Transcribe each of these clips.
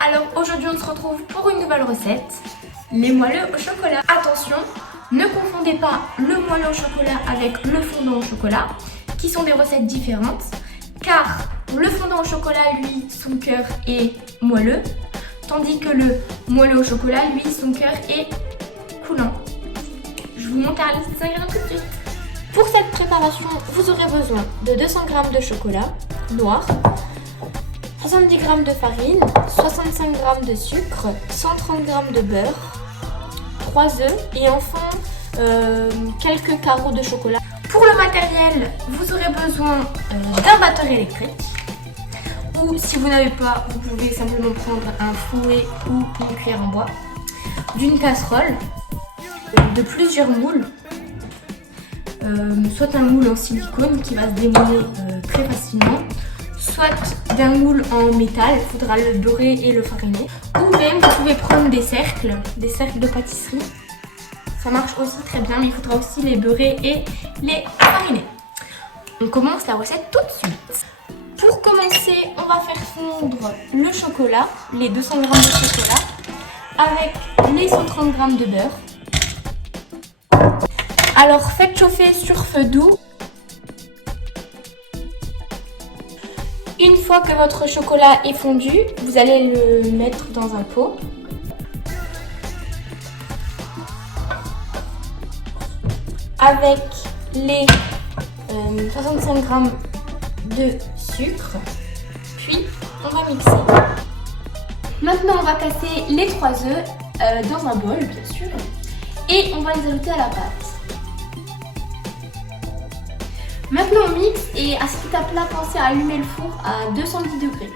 alors aujourd'hui on se retrouve pour une nouvelle recette, les moelleux au chocolat. Attention, ne confondez pas le moelleux au chocolat avec le fondant au chocolat, qui sont des recettes différentes, car le fondant au chocolat, lui, son cœur est moelleux, tandis que le moelleux au chocolat, lui, son cœur est coulant. Je vous montre la liste des ingrédients tout de suite. Pour cette préparation, vous aurez besoin de 200 g de chocolat noir, 70 g de farine, 65 g de sucre, 130 g de beurre, 3 œufs et enfin quelques carreaux de chocolat. Pour le matériel, vous aurez besoin d'un batteur électrique ou si vous n'avez pas, vous pouvez simplement prendre un fouet ou une cuillère en bois, d'une casserole, de plusieurs moules, soit un moule en silicone qui va se démouler très facilement, soit d'un moule en métal, il faudra le beurrer et le fariner, ou même vous pouvez prendre des cercles de pâtisserie, ça marche aussi très bien, mais il faudra aussi les beurrer et les fariner. On commence la recette tout de suite. Pour commencer, on va faire fondre le chocolat, les 200 g de chocolat, avec les 130 g de beurre. Alors faites chauffer sur feu doux. Une fois que votre chocolat est fondu, vous allez le mettre dans un pot. Avec les 65 g de sucre, puis on va mixer. Maintenant on va casser les 3 œufs dans un bol bien sûr et on va les ajouter à la pâte. Maintenant on mixe et à cette étape-là, pensez à allumer le four à 210 degrés.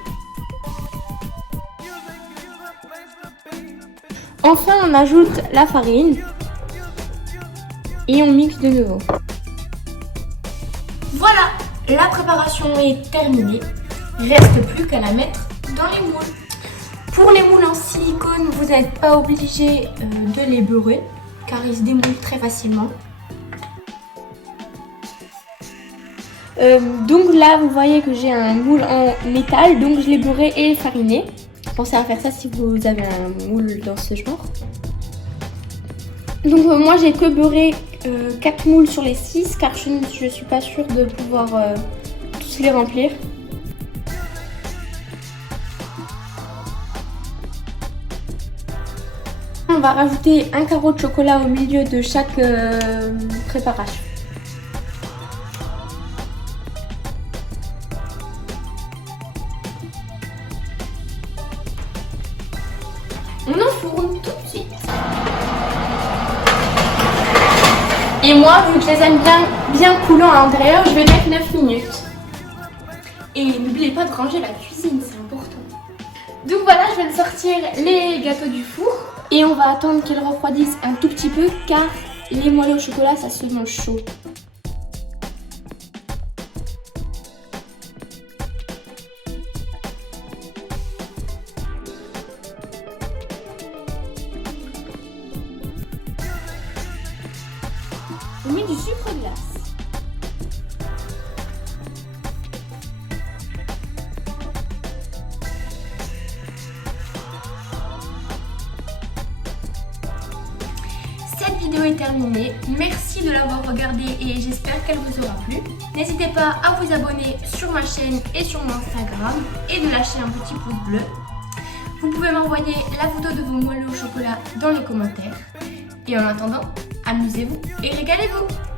Enfin on ajoute la farine et on mixe de nouveau. Voilà, la préparation est terminée. Il ne reste plus qu'à la mettre dans les moules. Pour les moules en silicone, vous n'êtes pas obligé de les beurrer car ils se démoulent très facilement. Donc là vous voyez que j'ai un moule en métal, donc je l'ai beurré et fariné. Pensez à faire ça si vous avez un moule dans ce genre. Donc moi j'ai que beurré 4 moules sur les 6 car je ne suis pas sûre de pouvoir tous les remplir. On va rajouter un carreau de chocolat au milieu de chaque préparation. On enfourne tout de suite. Et moi, vu que je les aime bien coulants à l'intérieur, je vais mettre 9 minutes. Et n'oubliez pas de ranger la cuisine, c'est important. Donc voilà, je viens de sortir les gâteaux du four. Et on va attendre qu'ils refroidissent un tout petit peu car les moelleux au chocolat, ça se mange chaud. On met du sucre glace. Cette vidéo est terminée. Merci de l'avoir regardée et j'espère qu'elle vous aura plu. N'hésitez pas à vous abonner sur ma chaîne et sur mon Instagram et de lâcher un petit pouce bleu. Vous pouvez m'envoyer la photo de vos moelleux au chocolat dans les commentaires. Et en attendant, amusez-vous et régalez-vous!